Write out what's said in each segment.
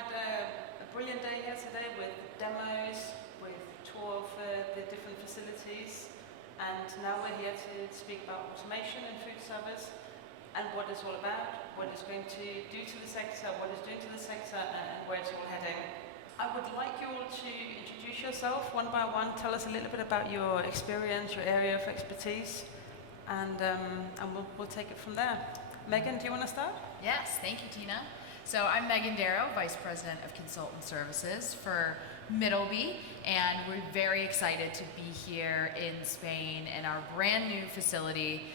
had a brilliant day here today with demos, with tour of the different facilities, and now we're here to speak about automation in food service and what it's all about, what it's going to do to the sector, what it's doing to the sector, and where it's all heading. I would like you all to introduce yourself one by one, tell us a little bit about your experience, your area of expertise, and we'll take it from there. Megan, do you want to start? Yes, thank you, Tina. So I'm Meghan Daro, Vice President of Consultant Services for Middleby, and we're very excited to be here in Spain in our brand new facility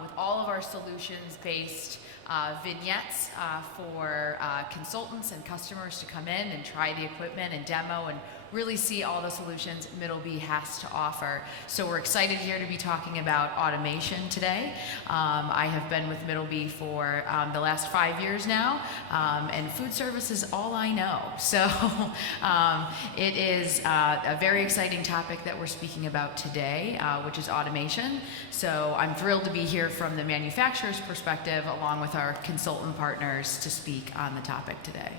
with all of our solutions-based vignettes for consultants and customers to come in and try the equipment and demo and really see all the solutions Middleby has to offer. So we're excited here to be talking about automation today. I have been with Middleby for the last 5 years now, and food service is all I know. So it is a very exciting topic that we're speaking about today, which is automation. So I'm thrilled to be here from the manufacturer's perspective, along with our consultant partners, to speak on the topic today.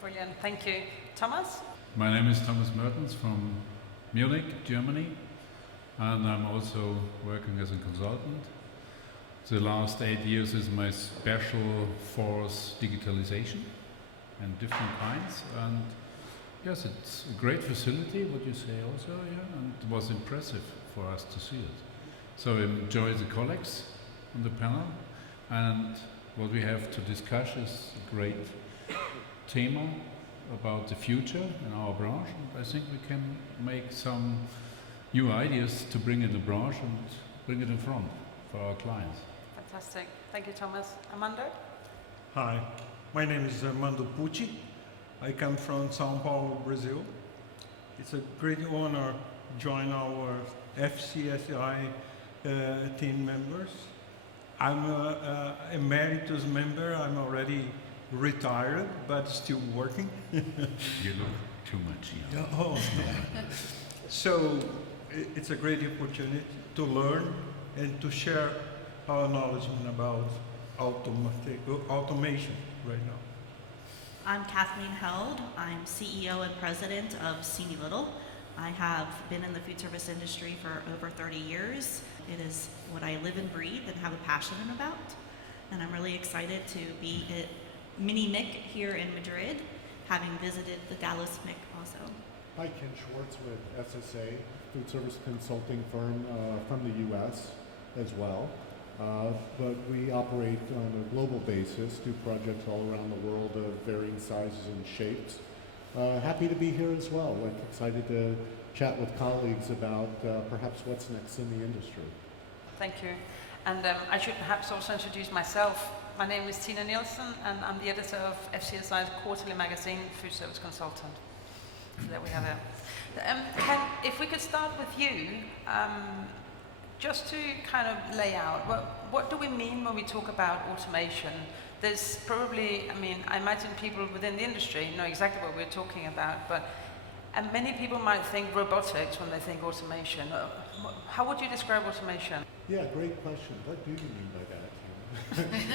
Brilliant, thank you. Thomas? My name is Thomas Mertens from Munich, Germany, and I'm also working as a consultant. The last 8 years is my special force digitalization and different kinds, and yes, it's a great facility, what you say also, yeah, and it was impressive for us to see it. So I enjoy the colleagues on the panel, and what we have to discuss is a great theme about the future in our branch, and I think we can make some new ideas to bring in the branch and bring it in front for our clients. Fantastic. Thank you, Thomas. Armando? Hi, my name is Armando Pucci. I come from São Paulo, Brazil. It's a great honor to join our FCSI team members. I'm a emeritus member. I'm already retired, but still working. You look too much young. Oh, no. So it's a great opportunity to learn and to share our knowledge about automation right now. I'm Kathleen Held. I'm CEO and President of Cini-Little. I have been in the food service industry for over 30 years. It is what I live and breathe and have a passion about. And I'm really excited to be at Mini MIC here in Madrid, having visited the Dallas MIC also. Hi, Ken Schwartz with SSA, food service consulting firm from the US as well. But we operate on a global basis, do projects all around the world of varying sizes and shapes. Happy to be here as well. Like, excited to chat with colleagues about perhaps what's next in the industry. Thank you. And I should perhaps also introduce myself. My name is Tina Nielsen, and I'm the editor of FCSI's quarterly magazine, Food Service Consultant. So there we have it. Ken, if we could start with you, just to kind of lay out, what do we mean when we talk about automation? There's probably, I imagine people within the industry know exactly what we're talking about, but and many people might think robotics when they think automation. How would you describe automation? Yeah, great question. What do you mean by that?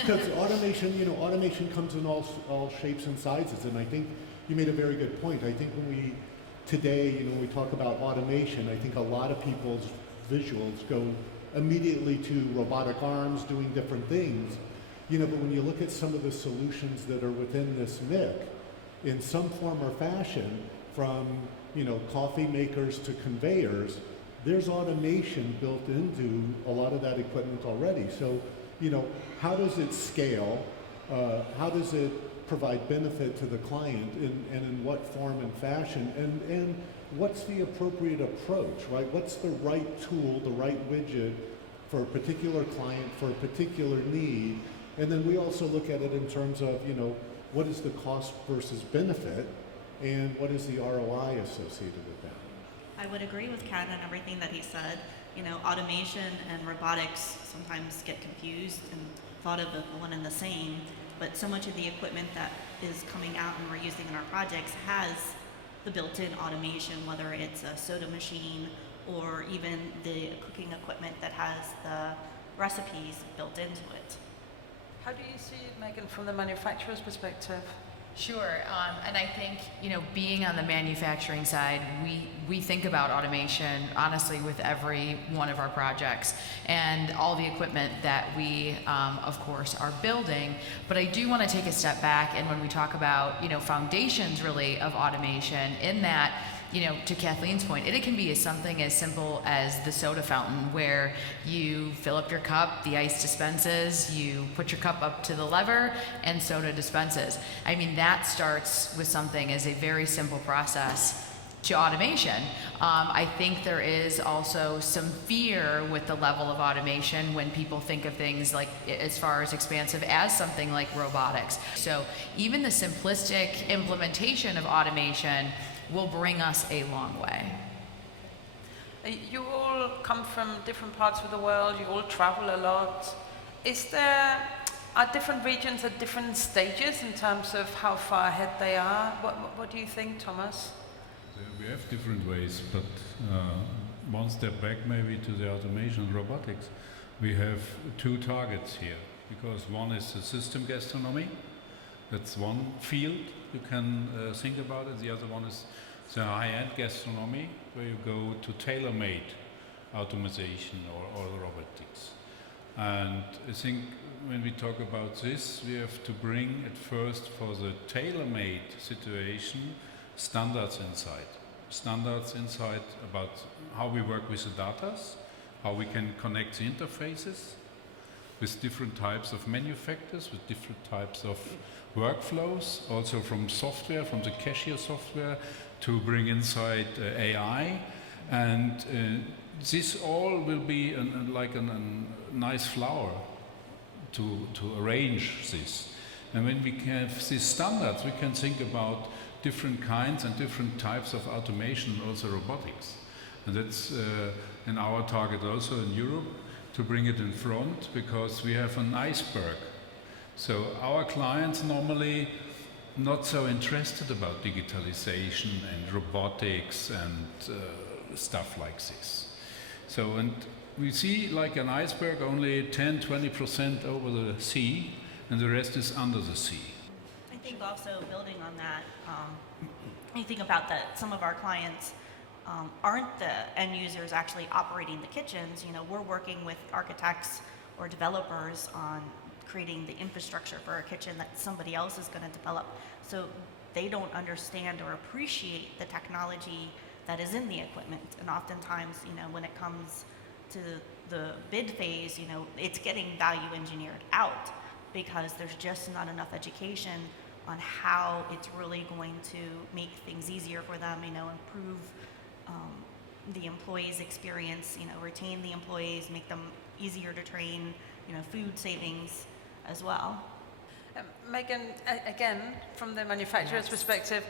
Because automation comes in all shapes and sizes, and I think you made a very good point. I think when we talk about automation, I think a lot of people's visuals go immediately to robotic arms doing different things, but when you look at some of the solutions that are within this MIC, in some form or fashion, from coffee makers to conveyors, there's automation built into a lot of that equipment already. So, how does it scale? How does it provide benefit to the client, and in what form and fashion? And what's the appropriate approach, right? What's the right tool, the right widget for a particular client, for a particular need? And then we also look at it in terms of, what is the cost versus benefit, and what is the ROI associated with that? I would agree with Ken and everything that he said. Automation and robotics sometimes get confused and thought of as one and the same, but so much of the equipment that is coming out and we're using in our projects has the built-in automation, whether it's a soda machine or even the cooking equipment that has the recipes built into it. How do you see it, Megan, from the manufacturer's perspective? Sure, and I think, being on the manufacturing side, we think about automation, honestly, with every one of our projects and all the equipment that we, of course, are building. But I do want to take a step back, and when we talk about, foundations, really, of automation, in that, to Kathleen's point, it can be something as simple as the soda fountain, where you fill up your cup, the ice dispenses, you put your cup up to the lever, and soda dispenses. I mean, that starts with something as a very simple process to automation. I think there is also some fear with the level of automation when people think of things like as far as expansive as something like robotics. So even the simplistic implementation of automation will bring us a long way. You all come from different parts of the world, you all travel a lot. Are different regions at different stages in terms of how far ahead they are? What do you think, Thomas? We have different ways, but one step back maybe to the automation and robotics. We have two targets here, because one is the system gastronomy. That's one field you can think about it. The other one is the high-end gastronomy, where you go to tailor-made automation or robotics. And I think when we talk about this, we have to bring at first, for the tailor-made situation, standards inside. Standards inside about how we work with the data, how we can connect the interfaces with different types of manufacturers, with different types of workflows, also from software, from the cashier software, to bring inside AI. And this all will be like a nice flower to arrange this. And when we have these standards, we can think about different kinds and different types of automation, also robotics. And that's in our target also in Europe, to bring it in front, because we have an iceberg. So our clients normally not so interested about digitalization and robotics and stuff like this. So, and we see like an iceberg only 10-20% over the sea, and the rest is under the sea. I think also building on that, you think about that some of our clients aren't the end users actually operating the kitchens. We're working with architects or developers on creating the infrastructure for a kitchen that somebody else is going to develop. So they don't understand or appreciate the technology that is in the equipment. And oftentimes, when it comes to the bid phase, it's getting value engineered out, because there's just not enough education on how it's really going to make things easier for them, improve the employees' experience, retain the employees, make them easier to train, food savings as well. Megan, again, from the manufacturer's perspective,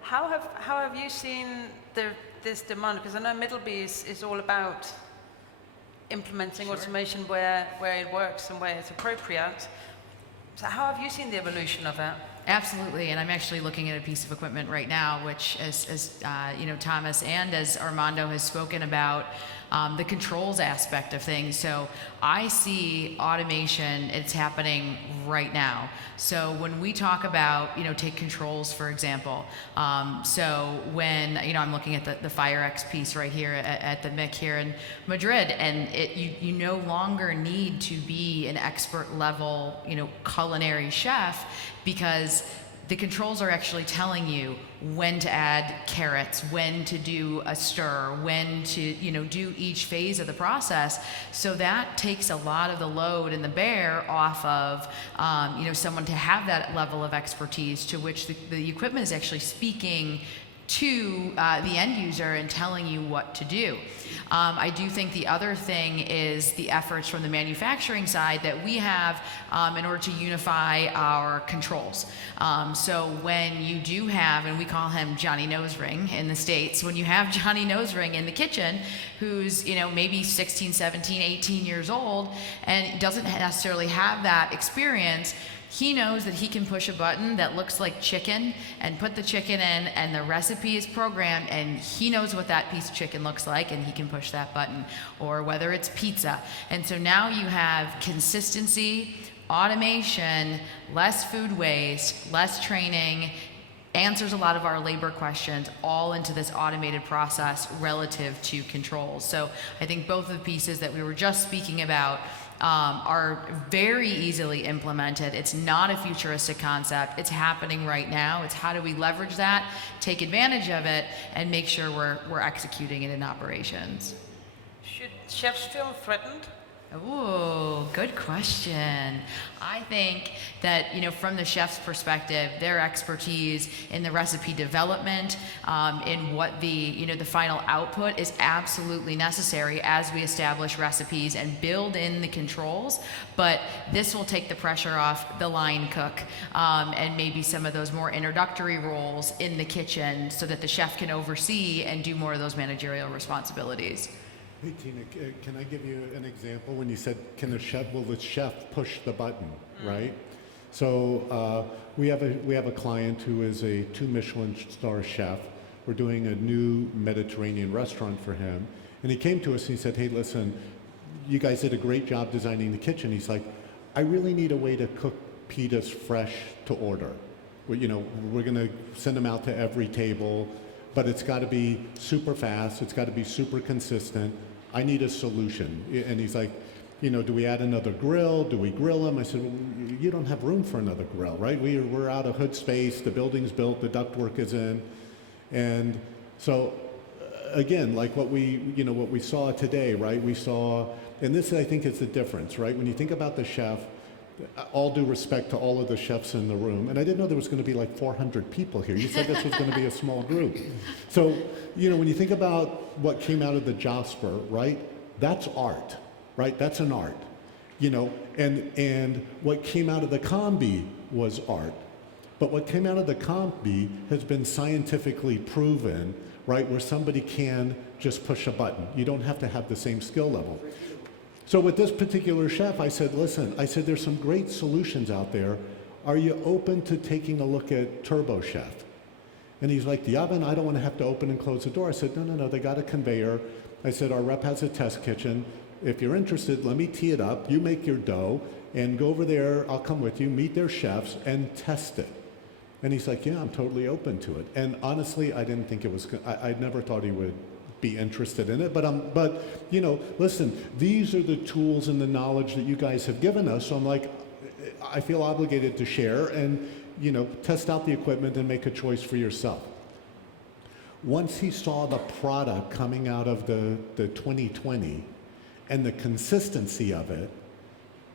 how have you seen this demand? Because I know Middleby is all about implementing automation where it works and where it's appropriate. So how have you seen the evolution of that? Absolutely, and I'm actually looking at a piece of equipment right now, which, as Thomas and as Armando has spoken about, the controls aspect of things. So I see automation; it's happening right now. So when we talk about, take controls for example. So when I'm looking at the FireX piece right here at the MIC here in Madrid, and you no longer need to be an expert level, culinary chef, because the controls are actually telling you when to add carrots, when to do a stir, when to do each phase of the process. So that takes a lot of the load and the bear off of someone to have that level of expertise, to which the equipment is actually speaking to the end user and telling you what to do. I do think the other thing is the efforts from the manufacturing side that we have in order to unify our controls. So when you do have, and we call him Johnny Nosering in the States, when you have Johnny Nosering in the kitchen, who's maybe 16, 17, 18 years old and doesn't necessarily have that experience, he knows that he can push a button that looks like chicken and put the chicken in, and the recipe is programmed, and he knows what that piece of chicken looks like, and he can push that button, or whether it's pizza. And so now you have consistency, automation, less food waste, less training, answers a lot of our labor questions all into this automated process relative to controls. So I think both of the pieces that we were just speaking about are very easily implemented. It's not a futuristic concept. It's happening right now. It's how do we leverage that, take advantage of it, and make sure we're executing it in operations. Should chefs feel threatened? Ooh, good question. I think that, you know, from the chef's perspective, their expertise in the recipe development, in what the, you know, the final output is absolutely necessary as we establish recipes and build in the controls. But this will take the pressure off the line cook, and maybe some of those more introductory roles in the kitchen so that the chef can oversee and do more of those managerial responsibilities. Hey Tina, can I give you an example? When you said, will the chef push the button, right? So we have a client who is a 2 Michelin star chef. We're doing a new Mediterranean restaurant for him. And he came to us and he said, hey, listen, you guys did a great job designing the kitchen. He's like, I really need a way to cook pitas fresh to order. You know, we're gonna send them out to every table, but it's gotta be super fast, it's gotta be super consistent. I need a solution. And he's like, you know, do we add another grill? Do we grill them? I said, well, you don't have room for another grill, right? We're out of hood space, the building's built, the ductwork is in. And so, again, like what we saw today, right? We saw, and this I think is the difference, right? When you think about the chef, all due respect to all of the chefs in the room, and I didn't know there was going to be like 400 people here. You said this was going to be a small group. So, you know, when you think about what came out of the Jasper, right? That's art, right? That's an art, you know, and what came out of the Combi was art. But what came out of the Combi has been scientifically proven, right? Where somebody can just push a button. You don't have to have the same skill level. So with this particular chef, I said, listen, there's some great solutions out there. Are you open to taking a look at Turbo Chef? And he's like, the oven, I don't want to have to open and close the door. I said, no, they got a conveyor. I said, our rep has a test kitchen. If you're interested, let me tee it up. You make your dough and go over there. I'll come with you, meet their chefs and test it. And he's like, yeah, I'm totally open to it. And honestly, I didn't think it was, I never thought he would be interested in it, but you know, listen, these are the tools and the knowledge that you guys have given us. So I'm like, I feel obligated to share and, you know, test out the equipment and make a choice for yourself. Once he saw the product coming out of the 2020 and the consistency of it,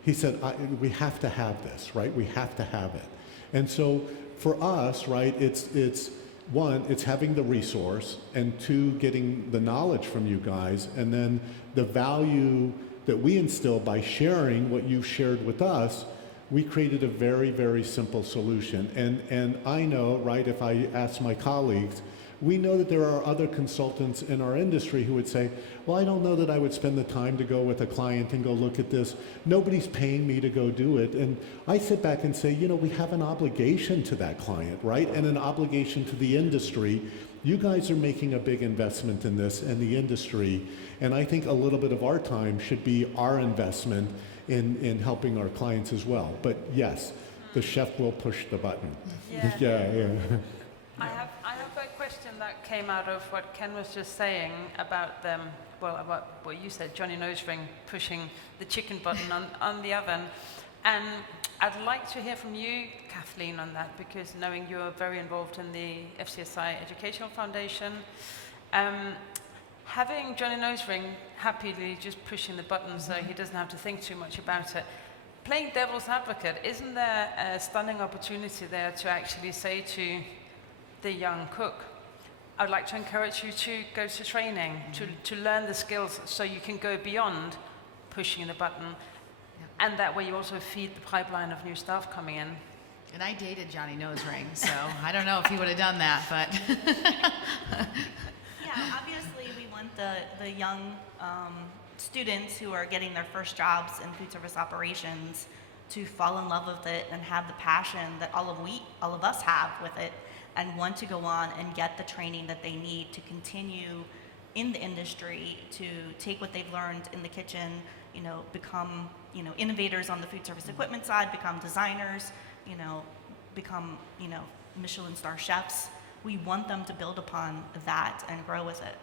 he said, we have to have this, right? We have to have it. And so for us, right, it's one, it's having the resource, and two, getting the knowledge from you guys, and then the value that we instill by sharing what you've shared with us. We created a very, very simple solution. And I know, right, if I ask my colleagues, we know that there are other consultants in our industry who would say, well, I don't know that I would spend the time to go with a client and go look at this. Nobody's paying me to go do it. And I sit back and say, you know, we have an obligation to that client, right? And an obligation to the industry. You guys are making a big investment in this and the industry. And I think a little bit of our time should be our investment in helping our clients as well. But yes, the chef will push the button. Yeah. I have a question that came out of what Ken was just saying about them. Well, about what you said, Johnny Nosering pushing the chicken button on the oven. And I'd like to hear from you, Kathleen, on that, because knowing you're very involved in the FCSI Educational Foundation, having Johnny Nosering happily just pushing the button so he doesn't have to think too much about it, playing devil's advocate, isn't there a stunning opportunity there to actually say to the young cook, I'd like to encourage you to go to training, to learn the skills so you can go beyond pushing the button. And that way you also feed the pipeline of new staff coming in. And I dated Johnny Nosering, so I don't know if he would have done that, but. Yeah, obviously we want the young students who are getting their first jobs in food service operations to fall in love with it and have the passion that all of us have with it, and want to go on and get the training that they need to continue in the industry, to take what they've learned in the kitchen, become, innovators on the food service equipment side, become designers, become, Michelin star chefs. We want them to build upon that and grow with it.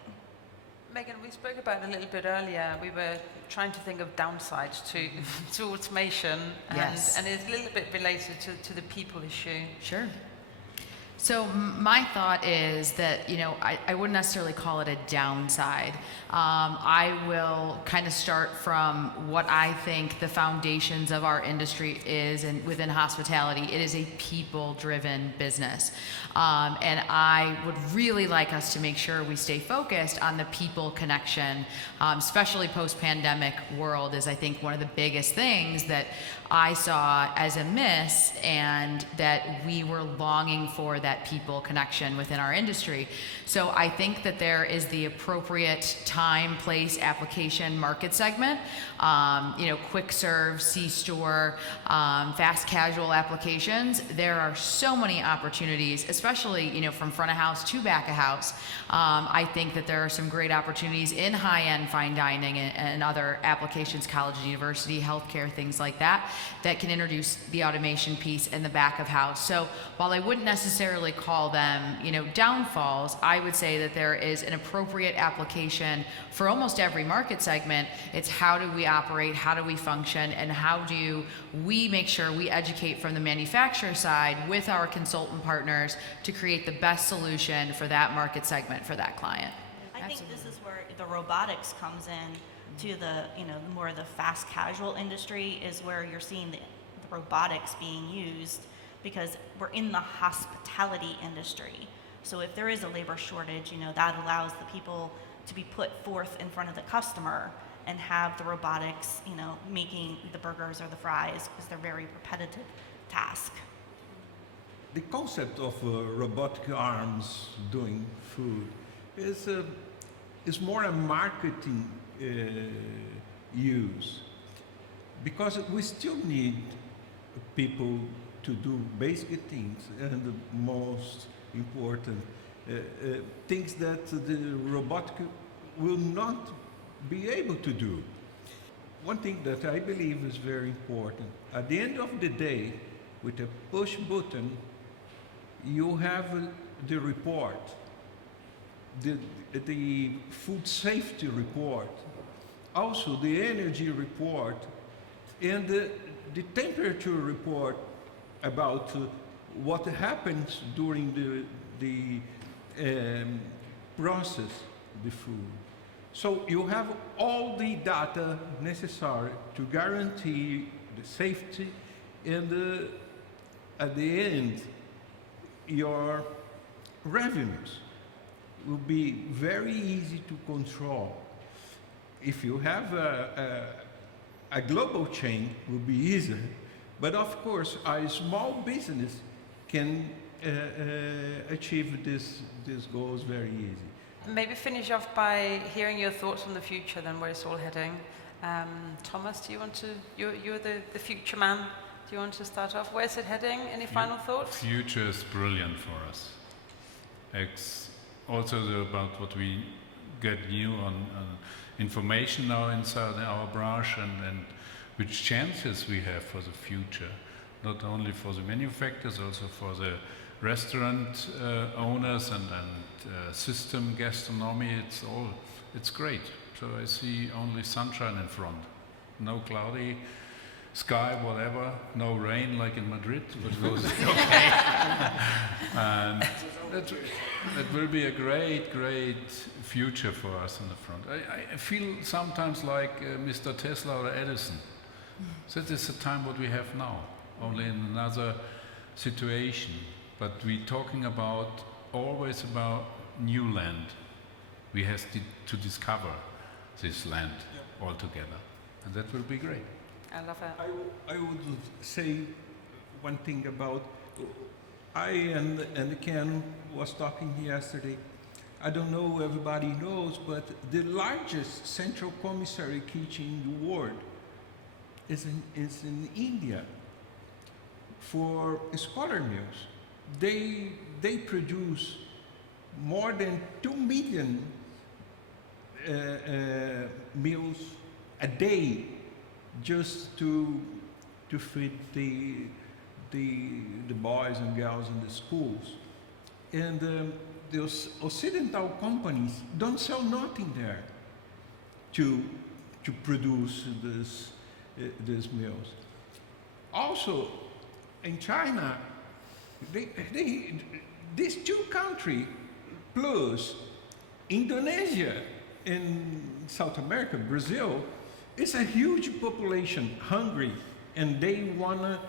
Megan, we spoke about it a little bit earlier. We were trying to think of downsides to automation, and, Yes. and it's a little bit related to the people issue. Sure. So my thought is that, I wouldn't necessarily call it a downside. I will kind of start from what I think the foundations of our industry is, and within hospitality, it is a people-driven business. And I would really like us to make sure we stay focused on the people connection, especially post-pandemic world is, I think, one of the biggest things that I saw as a miss, and that we were longing for that people connection within our industry. So I think that there is the appropriate time, place, application, market segment, quick serve, C-store, fast casual applications. There are so many opportunities, especially, from front of house to back of house. I think that there are some great opportunities in high-end fine dining and other applications, college and university, healthcare, things like that, that can introduce the automation piece in the back of house. So while I wouldn't necessarily call them, downfalls, I would say that there is an appropriate application for almost every market segment. It's how do we operate, how do we function, and how do we make sure we educate from the manufacturer side with our consultant partners to create the best solution for that market segment for that client. I think this is where the robotics comes in to the, more of the fast casual industry, is where you're seeing the robotics being used, because we're in the hospitality industry. So if there is a labor shortage, that allows the people to be put forth in front of the customer and have the robotics, making the burgers or the fries, because they're very repetitive task. The concept of robotic arms doing food is more a marketing use, because we still need people to do basic things, and the most important things that the robotic will not be able to do. One thing that I believe is very important, at the end of the day, with a push button, you have the report, the food safety report, also the energy report, and the temperature report about what happens during the process, the food. So you have all the data necessary to guarantee the safety, and at the end, your revenues will be very easy to control. If you have a global chain, it will be easier. But of course, a small business can achieve these goals very easy. Maybe finish off by hearing your thoughts on the future, then where it's all heading. Thomas, do you want to, you're the future man. Do you want to start off? Where's it heading? Any final thoughts? Future is brilliant for us. It's also about what we get new on information now inside our branch, and which chances we have for the future, not only for the manufacturers, also for the restaurant owners and system gastronomy. It's great. So I see only sunshine in front, no cloudy sky, whatever, no rain like in Madrid, but it was okay. And that will be a great future for us in the front. I feel sometimes like Mr. Tesla or Edison. That is the time what we have now, only in another situation. But we're talking always about new land. We have to discover this land altogether, and that will be great. I love it. I would say one thing about, I and Ken was talking yesterday. I don't know, everybody knows, but the largest central commissary kitchen in the world is in India for scholar meals. They produce more than 2 million meals a day just to feed the boys and girls in the schools. And the Occidental companies don't sell nothing there to produce these meals. Also, in China, these two countries plus Indonesia and South America, Brazil, it's a huge population, hungry, and they want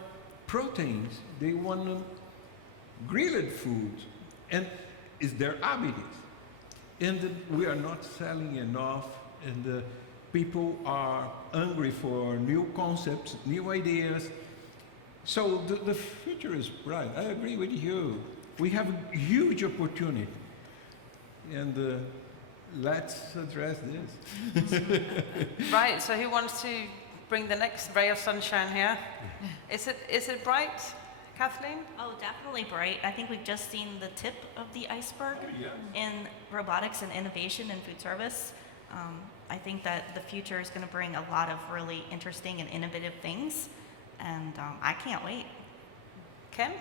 proteins, they want grilled food, and it's their habits. And we are not selling enough, and people are hungry for new concepts, new ideas. So the future is bright. I agree with you. We have a huge opportunity, and let's address this. Right, so who wants to bring the next ray of sunshine here? Is it bright, Kathleen? Oh, definitely bright. I think we've just seen the tip of the iceberg in robotics and innovation in food service. I think that the future is going to bring a lot of really interesting and innovative things, and I can't wait. Ken?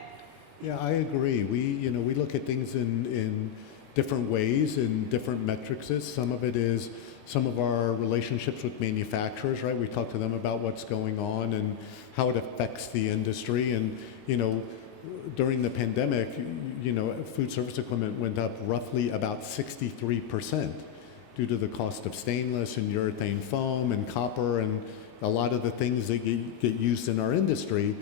Yeah, I agree. We look at things in different ways, in different metrics. Some of it is some of our relationships with manufacturers, right? We talk to them about what's going on and how it affects the industry. And, during the pandemic, food service equipment went up roughly about 63% due to the cost of stainless and urethane foam and copper and a lot of the things that get used in our industry.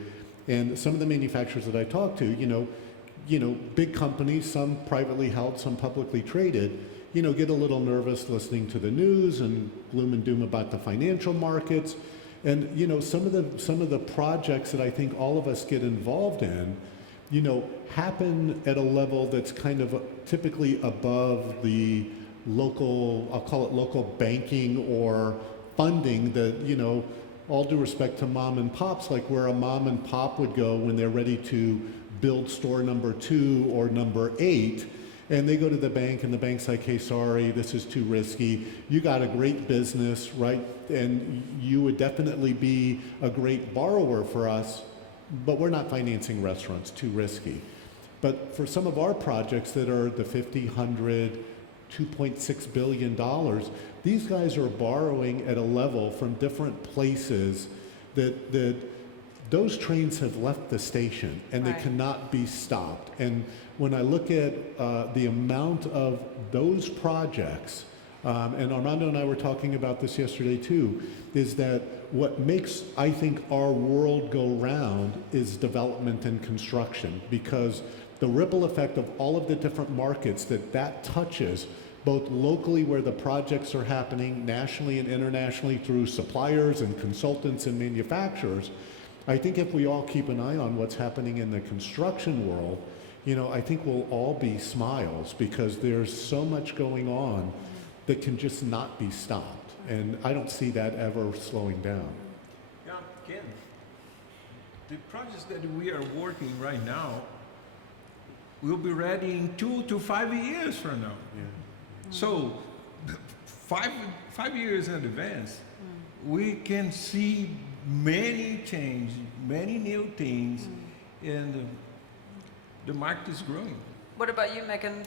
And some of the manufacturers that I talk to, big companies, some privately held, some publicly traded, get a little nervous listening to the news and gloom and doom about the financial markets. And, some of the projects that I think all of us get involved in, happen at a level that's kind of typically above the local, I'll call it local banking or funding that, all due respect to mom and pops, like where a mom and pop would go when they're ready to build store number 2 or number 8, and they go to the bank and the bank's like, hey, sorry, this is too risky. You got a great business, right? And you would definitely be a great borrower for us, but we're not financing restaurants, too risky. But for some of our projects that are the 50, 100, $2.6 billion, these guys are borrowing at a level from different places that those trains have left the station and they cannot be stopped. And when I look at the amount of those projects, and Armando and I were talking about this yesterday too, is that what makes, I think, our world go round is development and construction, because the ripple effect of all of the different markets that touches, both locally where the projects are happening, nationally and internationally through suppliers and consultants and manufacturers. I think if we all keep an eye on what's happening in the construction world, I think we'll all be smiles, because there's so much going on that can just not be stopped. And I don't see that ever slowing down. Yeah, Ken, the projects that we are working right now will be ready in 2 to 5 years from now. Yeah. So 5 years in advance, we can see many changes, many new things, and the market is growing. What about you, Megan?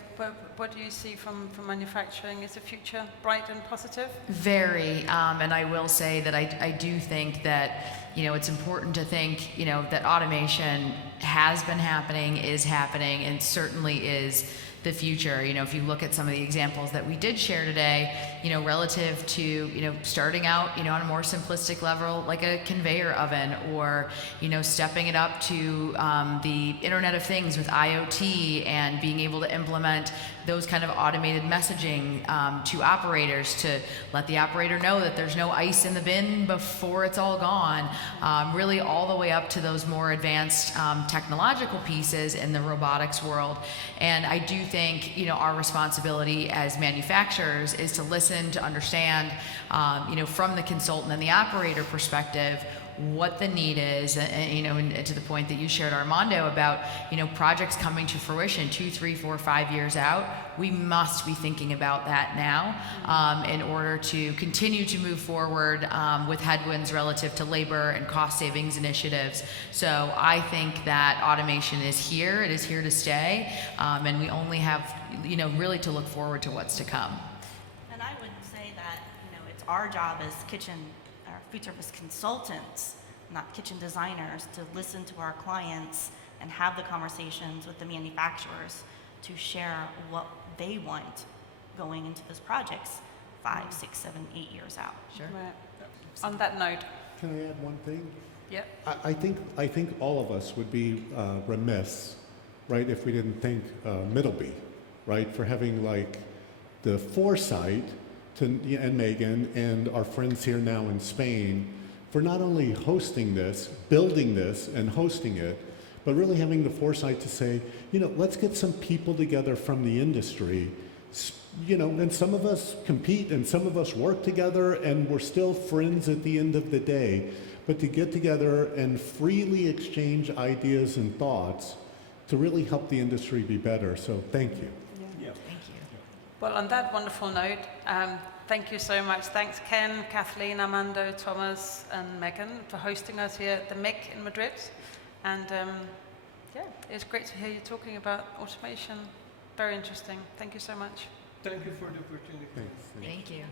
What do you see from manufacturing? Is the future bright and positive? Very, and I will say that I do think that, it's important to think, that automation has been happening, is happening, and certainly is the future. If you look at some of the examples that we did share today, relative to, starting out, on a more simplistic level, like a conveyor oven, or, stepping it up to the Internet of Things with IoT and being able to implement those kind of automated messaging to operators to let the operator know that there's no ice in the bin before it's all gone, really all the way up to those more advanced technological pieces in the robotics world. And I do think, our responsibility as manufacturers is to listen, to understand, from the consultant and the operator perspective, what the need is, and to the point that you shared, Armando, about, projects coming to fruition 2, 3, 4, 5 years out. We must be thinking about that now in order to continue to move forward with headwinds relative to labor and cost savings initiatives. So I think that automation is here. It is here to stay, and we only have, really to look forward to what's to come. And I would say that, it's our job as kitchen or food service consultants, not kitchen designers, to listen to our clients and have the conversations with the manufacturers to share what they want going into those projects 5, 6, 7, 8 years out. Sure. Right. On that note, Can I add one thing? yep. I think all of us would be remiss, right, if we didn't thank Middleby, right, for having like the foresight to, and Megan and our friends here now in Spain, for not only hosting this, building this, and hosting it, but really having the foresight to say, let's get some people together from the industry, and some of us compete and some of us work together and we're still friends at the end of the day, but to get together and freely exchange ideas and thoughts to really help the industry be better. So thank you. Yeah. Thank you. Well, on that wonderful note, thank you so much. Thanks, Ken, Kathleen, Armando, Thomas, and Megan for hosting us here at the MEC in Madrid. And it's great to hear you talking about automation. Very interesting. Thank you so much. Thank you for the opportunity. Thanks. Thank you.